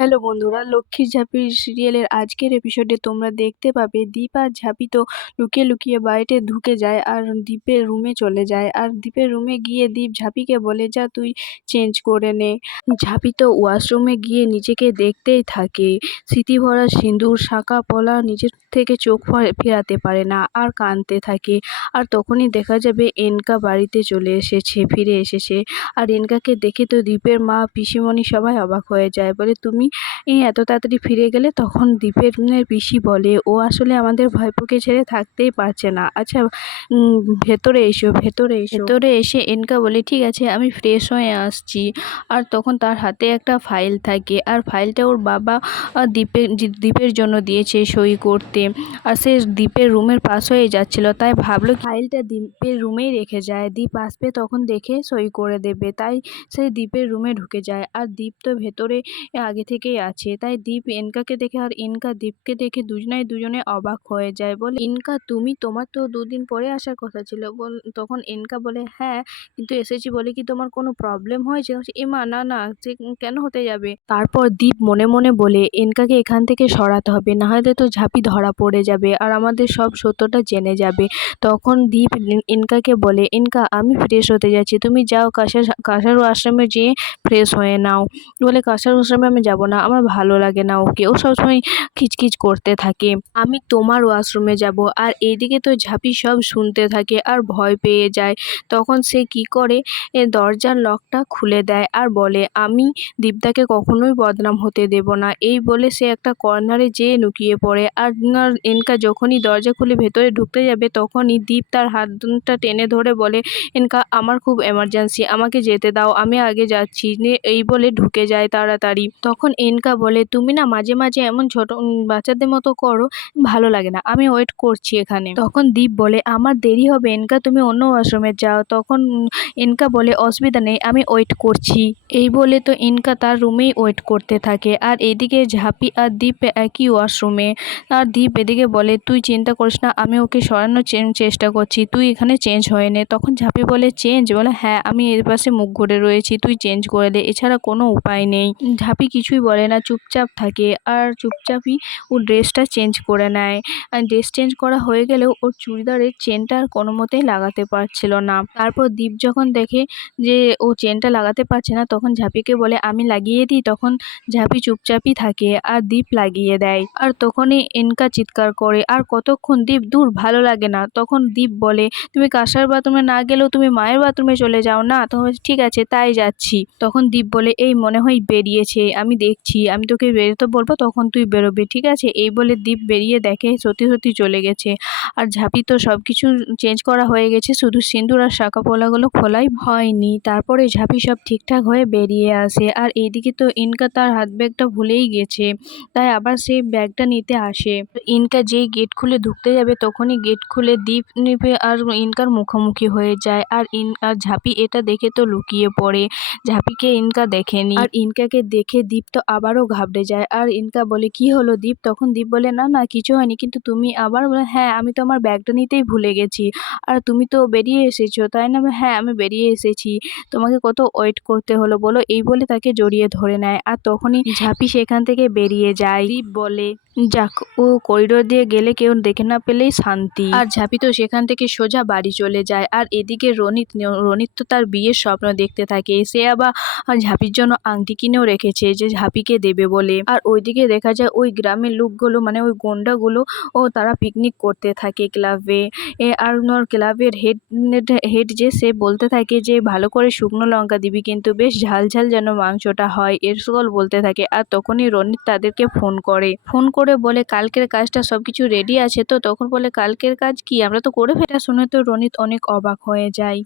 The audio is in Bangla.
হ্যালো বন্ধুরা, লক্ষ্মীর ঝাঁপি সিরিয়ালের আজকের এপিসোডে তোমরা দেখতে পাবে দীপ আর ঝাঁপি তো লুকিয়ে লুকিয়ে বাড়িতে ঢুকে যায় আর দীপের রুমে চলে যায়। আর দীপের রুমে গিয়ে দীপ ঝাঁপিকে বলে, যা তুই চেঞ্জ করে নে। ঝাঁপি তো ওয়াশরুমে গিয়ে নিজেকে দেখতেই থাকে। স্মৃতি ভরা সিঁদুর, শাঁখা পলা, নিজের থেকে চোখ ফেরাতে পারে না আর কাঁদতে থাকে। আর তখনই দেখা যাবে এনকা বাড়িতে ফিরে এসেছে। আর এনকাকে দেখে তো দীপের মা, পিসিমণি সবাই অবাক হয়ে যায়, বলে তুমি এত তাড়াতাড়ি ফিরে গেলে? তখন দীপের পিসি বলে, ও আসলে আমাদের ভাইপোকে ছেড়ে থাকতেই পারছে না। আচ্ছা, ভেতরে এসো। ভেতরে এসে এনকা বলে, ঠিক আছে, আমি ফ্রেশ হয়ে আসছি। আর তখন তার হাতে একটা ফাইল থাকে, আর ফাইলটা ওর বাবা দীপের জন্য দিয়েছে সই করতে। আর সে দীপের রুমের পাশ হয়ে যাচ্ছিল, তাই ভাবলো ফাইলটা দীপের রুমেই রেখে যায়, দীপ আসবে তখন দেখে সই করে দেবে। তাই সে দীপের রুমে ঢুকে যায়। আর দীপ তো ভেতরে আগে থেকেই আছে। তাই দীপ এনকাকে দেখে আর এনকা দীপকে দেখে দুজনে অবাক হয়ে যায়। বলে, এনকা তুমি, তোমার তো দুদিন পরে আসার কথা ছিল। তখন এনকা বলে, হ্যাঁ, কিন্তু এসেছি বলে কি তোমার কোনো প্রবলেম হয়েছে? এমা না না, সে কেন হতে যাবে। তারপর দীপ মনে মনে বলে, এনকাকে এখান থেকে সরাতে হবে, না হলে তো ঝাঁপি ধরা পড়ে যাবে আর আমাদের সব সত্যটা জেনে যাবে। তখন দীপ এনকাকে বলে, এনকা আমি ফ্রেশ হতে যাচ্ছি, তুমি যাও কাসারু আশ্রমে যেয়ে ফ্রেশ হয়ে নাও। বলে, কাসারু আশ্রমে আমি যাব না, আমার ভালো লাগে না ওকে, ও সবসময় খিচখিচ করতে থাকে, আমি তোমার ওয়াশরুমে যাব। আর এইদিকে তো ঝাঁপি সব শুনতে থাকে আর ভয় পেয়ে যায়। তখন সে কি করে, দরজার লকটা খুলে দেয় আর বলে, আমি দীপদাকে কখনোই বদনাম হতে দেব না। এই বলে সে একটা কর্নারে যেয়ে লুকিয়ে পড়ে। আর এনকা যখনই দরজা খুলে ভেতরে ঢুকতে যাবে, তখনই দীপ তার হাতটা টেনে ধরে বলে, এনকা আমার খুব এমার্জেন্সি, আমাকে যেতে দাও, আমি আগে যাচ্ছি। এই বলে ঢুকে যায় তাড়াতাড়ি। তখন এনকা বলে, তুমি না মাঝে মাঝে এমন ছোট বাচ্চাদের মতো করো, ভালো লাগে না, আমি ওয়েট করছি এখানে। তখন দীপ বলে, আমার দেরি হবে এনকা, তুমি অন্য ওয়াশরুমে যাও। তখন এনকা বলে, অসুবিধা নেই, আমি ওয়েট করছি। এই বলে তো এনকা তার রুমেই ওয়েট করতে থাকে। আর এদিকে ঝাঁপি আর দীপ একই ওয়াশরুমে। আর দীপ এদিকে বলে, তুই চিন্তা করিস না, আমি ওকে সরানোর চেষ্টা করছি, তুই এখানে চেঞ্জ হয়ে নে। তখন ঝাঁপি বলে, চেঞ্জ? বলে, হ্যাঁ, আমি এর পাশে মুখ ঘুরে রয়েছি, তুই চেঞ্জ করে দে, এছাড়া কোনো উপায় নেই। ঝাঁপি কিছুই বলে না, চুপচাপ থাকে। আর চুপচাপই ও ড্রেসটা চেঞ্জ করে নেয়। আর ড্রেস চেঞ্জ করা হয়ে গেলেও ওর চুড়িদারের চেনটা আর কোনো মতেই লাগাতে পারছিল না। তারপর দীপ যখন দেখে যে ও চেনটা লাগাতে পারছে না, তখন ঝাঁপিকে বলে, আমি লাগিয়ে দিই। তখন ঝাঁপি চুপচাপই থাকে আর দীপ লাগিয়ে দেয়। আর তখনই এনকা চিৎকার করে, আর কতক্ষণ দীপ, দূর, ভালো লাগে না। তখন দীপ বলে, তুমি কাসার বাথরুমে না গেলেও তুমি মায়ের বাথরুমে চলে যাও না। তখন ঠিক আছে, তাই যাচ্ছি। তখন দীপ বলে, এই মনে হয় বেরিয়েছে, আমি দেখছি, আমি তোকে বেরোতে বলবো, তখন তুই বেরোবি, ঠিক আছে? এই বলে দীপ বেরিয়ে দেখে সত্যি সত্যি চলে গেছে। আর ঝাঁপি তো সব কিছু চেঞ্জ করা হয়ে গেছে, শুধু সিঁদুর আর শাঁখা পলাগুলো খোলাই হয়নি। তারপরে ঝাঁপি সব ঠিকঠাক হয়ে বেরিয়ে আসে। আর এইদিকে তো ইনকা তার হাত ব্যাগটা ভুলেই গেছে, তাই আবার সেই ব্যাগটা নিতে আসে। ইনকা যেই গেট খুলে ঢুকতে যাবে, তখনই গেট খুলে দীপ নিবে আর ইনকার মুখোমুখি হয়ে যায়। আর ঝাঁপি এটা দেখে তো লুকিয়ে পড়ে, ঝাঁপিকে ইনকা দেখেনি। আর ইনকাকে দেখে দীপ তো আবারও ঘাবড়ে যায়। আর ইনকা বলে, কি হলো দীপ? তখন দীপ বলে, না না, কিছু হয়নি, কিন্তু তুমি আবার? বলে, হ্যাঁ, আমি তো আমার ব্যাগটা নিতেই ভুলে গেছি। আর তুমি তো বেরিয়ে এসেছো, তাই না? হ্যাঁ, আমি বেরিয়ে এসেছি, তোমাকে কত ওয়েট করতে হলো বলো। এই বলে তাকে জড়িয়ে ধরে নেয়। আর তখনই ঝাঁপি সেখান থেকে বেরিয়ে যায়। দীপ বলে, যাক, ও করিডোর দিয়ে গেলে কেউ দেখে না পেলেই শান্তি। আর ঝাঁপি তো সেখান থেকে সোজা বাড়ি চলে যায়। আর এদিকে রনিত তো তার বিয়ের স্বপ্ন দেখতে থাকে। সে আবার ঝাঁপির জন্য আংটি কিনেও রেখেছে, যে ঝাঁপিকে দেবে বলে। আর ওইদিকে দেখা যায় ওই গ্রামের লোকগুলো, মানে ওই গুন্ডাগুলো, তারা পিকনিক করতে থাকে ক্লাবে। আর ক্লাবের হেড যে, সে বলতে থাকে যে ভালো করে শুকনো লঙ্কা দিবি, কিন্তু বেশ ঝাল ঝাল যেন মাংসটা হয়, এর সকল বলতে থাকে। আর তখনই রনিত তাদেরকে ফোন করে বলে, কালকের কাজটা সবকিছু রেডি আছে তো? তখন বলে, কালকের কাজ কি, আমরা তো করে ফেলা। শুনে তো রনিত অনেক অবাক হয়ে যায়।